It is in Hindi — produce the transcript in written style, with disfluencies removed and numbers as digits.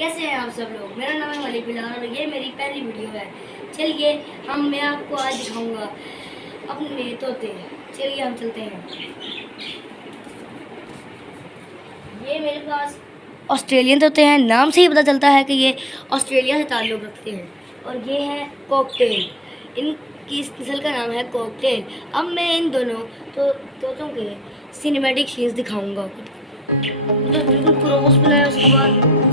कैसे हैं आप सब लोग। मेरा नाम है मलिक बिलाल और ये मेरी पहली वीडियो है। चलिए मैं आपको आज दिखाऊंगा अपने तोते। चलिए हम चलते हैं। ये मेरे पास ऑस्ट्रेलियन तोते हैं। नाम से ही पता चलता है कि ये ऑस्ट्रेलिया से ताल्लुक़ रखते हैं। और ये है कॉकटेल, इनकी इस नस्ल का नाम है कॉकटेल। अब मैं इन दोनों तोतों के सिनेमैटिक सीन्स दिखाऊंगा। तो बिल्कुल क्रॉस बनाया, उसके बाद